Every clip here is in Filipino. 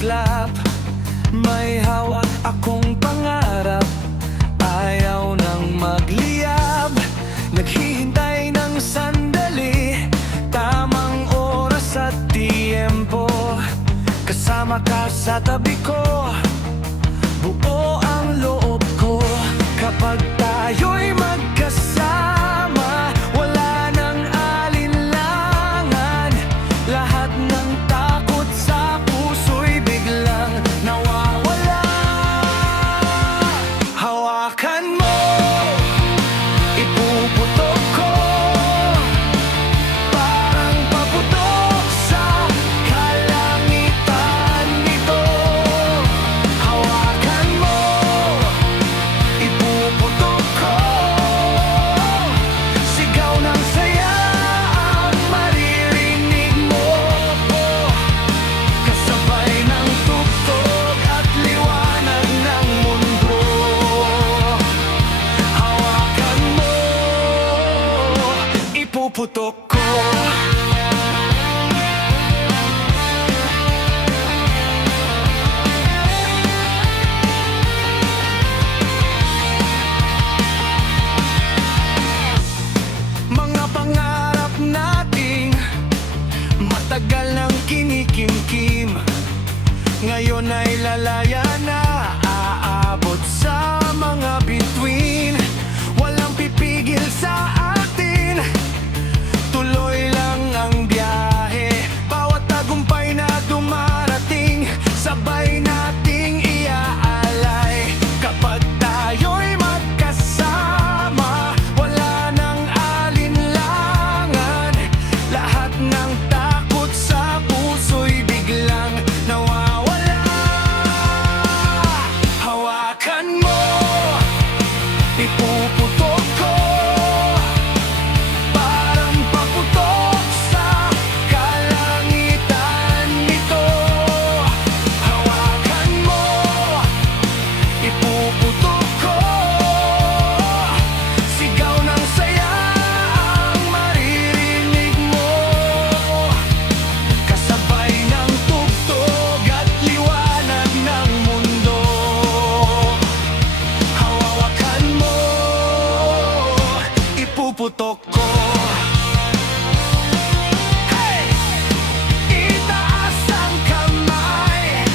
ulap. May hawak akong pangarap, ayaw nang magliyab. Naghihintay ng sandali, tamang oras at tiyempo. Kasama ka sa tabi ko, buo ang loob ko. Kapag tayo'y magkasama, wala nang alinlangan. Lahat ng takot sa puso'y biglang nawawala. Hawakan mo, ipuputok ko, parang paputok sa kalangitan nito. Hawakan mo, ipuputok ko, sigaw ng saya ang maririnig mo. Kasabay ng tugtog at liwanag ng mundo. Hawakan mo, ipuputok ko. Mga pangarap nating matagal nang kinikimkim, ngayon ay lalaya na, aabot sa mga bituin. Walang pipigil sa atin, tuloy lang ang biyahe. Bawat tagumpay na dumarating, sabay nating iaalay. Kapag tayo'y magkasama, wala nang alinlangan. Lahat ng takot sa puso'y biglang nawawala. Hawakan mo, ipuputok ko, parang paputok sa kalangitan nito. Hawakan mo, ipuputok ko, sigaw ng saya ang maririnig mo. Kasabay ng tugtog at liwanag ng mundo. Hawakan mo, ipuputok ko. Hey! Itaas ang kamay,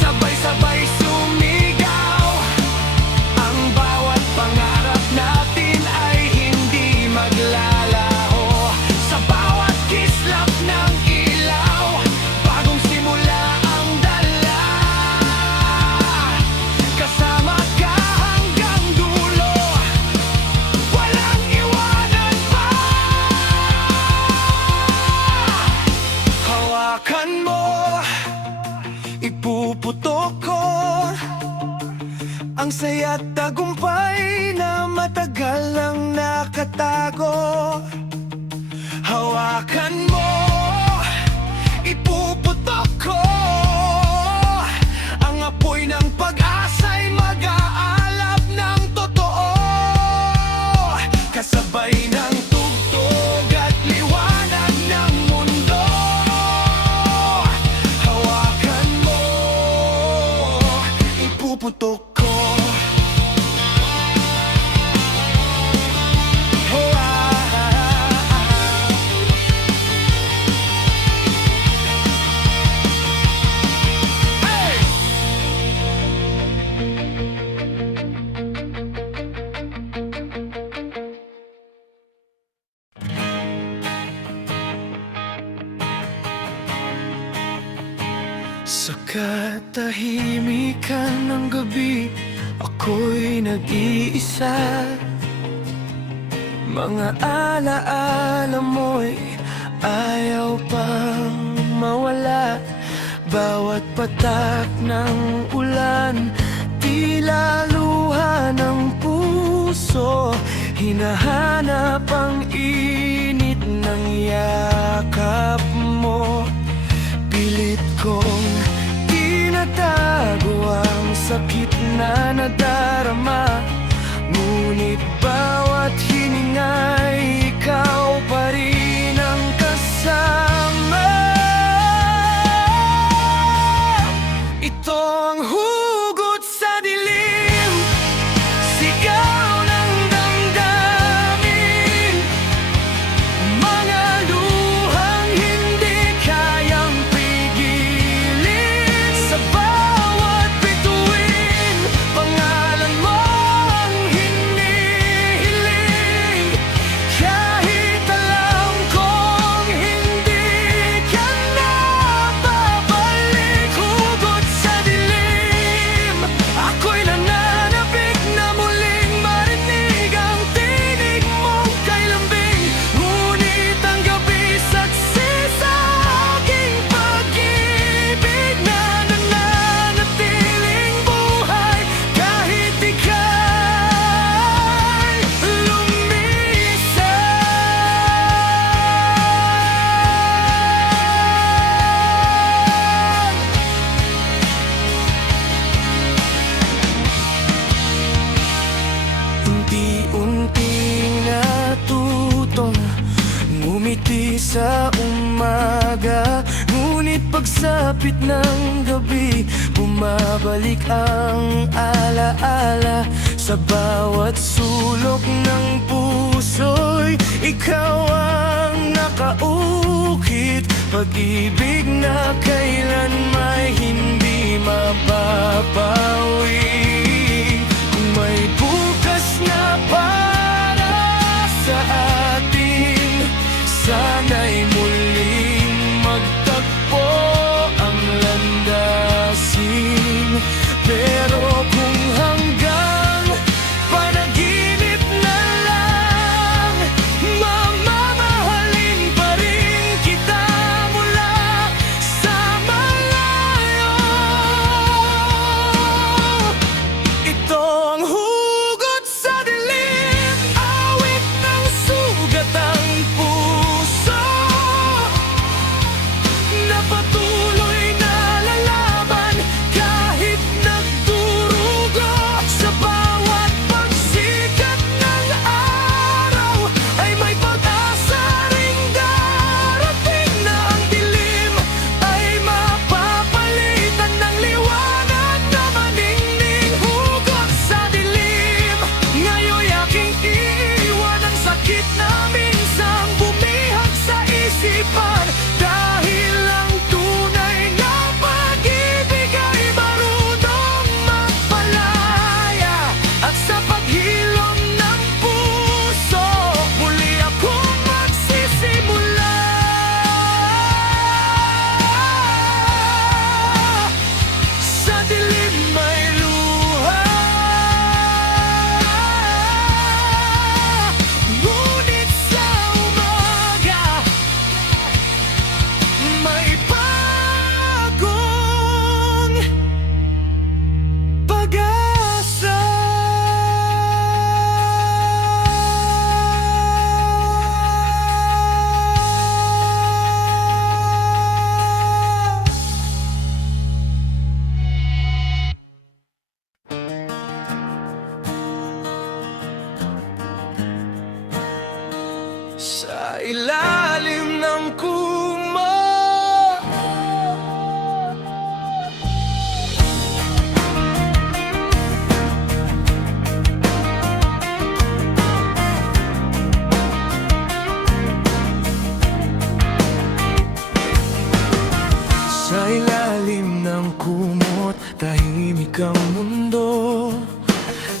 sabay-sabay sumigaw. Ang bawat pangarap natin ay hindi maglalaho. Sa bawat kislap ng ilaw, bagong simula ang dala. Kasama ka hanggang dulo, walang iwanan pa. Hawakan mo, ipuputok ko, ang saya't tagumpay na matagal nang nakatago. Hawakan mo, ipuputok ko, ang apoy ng pag-asa'y mag-aalab ng totoo. Kasabay ng tugtog at liwanag ng mundo. Hawakan mo, ipuputok ko. Sa katahimikan ng gabi, ako'y nag-iisa. Mga alaala mo'y ayaw pang mawala. Bawat patak ng ulan, tila luha ng puso. Hinahanap ang init ng yakap mo. Pilit kong tinatago ang sakit na nadarama, ngunit bawat hininga'y ikaw pa rin ang kasama. kapit ng gabi, bumabalik ang alaala. Sa bawat sulok ng puso'y ikaw ang nakaukit. Pag-ibig na kailan may hindi mapapawi. Kung may bukas na para sa atin, sana'y muling magtagpo ang landasin. Pero kung hanggang panaginip na lang, mamamahalin pa rin kita mula sa malayo. Ito ang hugot sa dilim, awit ng sugat ang puso, na patuloy na lalaban kahit nagdurugo. Sa bawat pagsikat ng araw ay may pag-asa ring darating, na ang dilim ay mapapalitan ng liwanag na maningning. Hugot sa dilim, ngayon'y aking iiwan ang sakit na minsang bumihag sa isipan. Dahil ang tunay na pag-ibig ay marunong magpalaya, at sa paghilom ng puso muli akong magsisimula. Sa dilim may luha, ngunit sa umaga may bagong pag-asa. Sa ilalim ng kumot, sa ilalim ng kumot, tahimik ang mundo.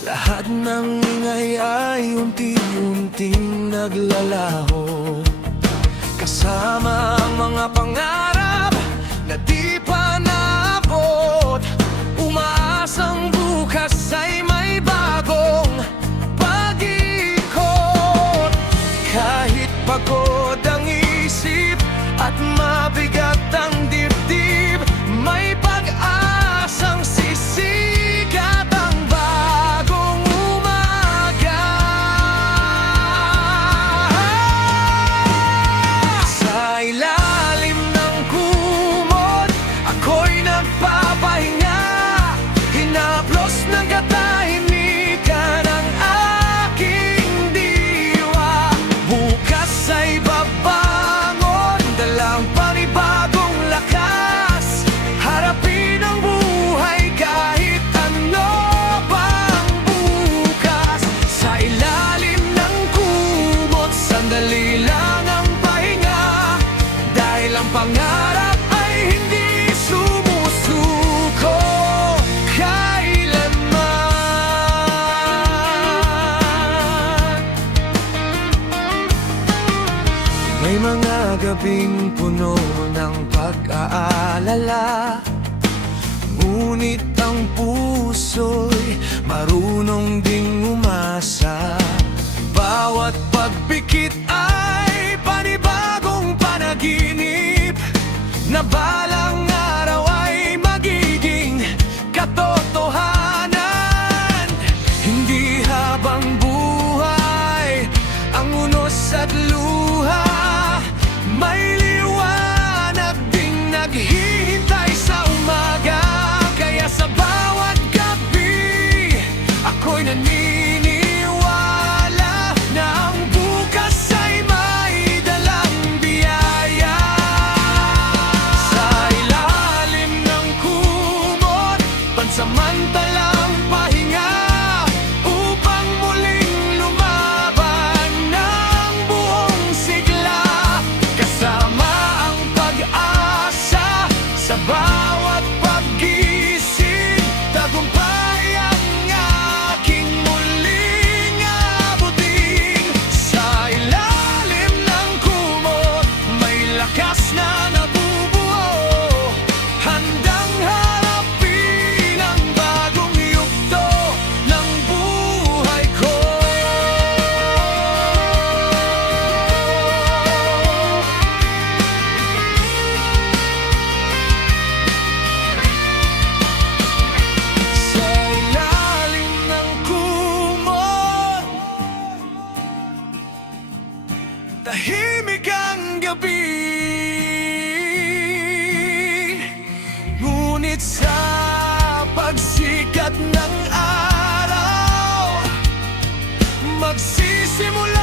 Lahat ng ingay ay unti-unting naglalaho, kasama ang mga pangarap na di pa naabot. Umaasang bukas ay may bagong pag-ikot. Kahit pagod ang isip at mabigat ang dibdib, may pag-asang sisikat ang bagong umaga. Sa ilalim ng kumot, ako'y nagpapahinga, hinaplos ng katahimikan ang aking diwa. Bukas ay babangon, dalang panibagong lakas, harapin ang buhay kahit ano pang bukas. Sa ilalim ng kumot, sandali lang ang pahinga, dahil ang pangarap ay hindi sumusuko kailanman. May mga gabing puno ng pag-aalala, ngunit ang puso'y marunong ding umasa. Bawat pagpikit ay panibagong panaginip, na balang araw ay magiging katotohanan. Hindi habang buhay ang unos at luha, may liwanag ding naghihintay sa umaga. Kaya sa bawat gabi, ako'y naniniwala na ang bukas ay Ngunit sa pagsikat ng araw magsisimula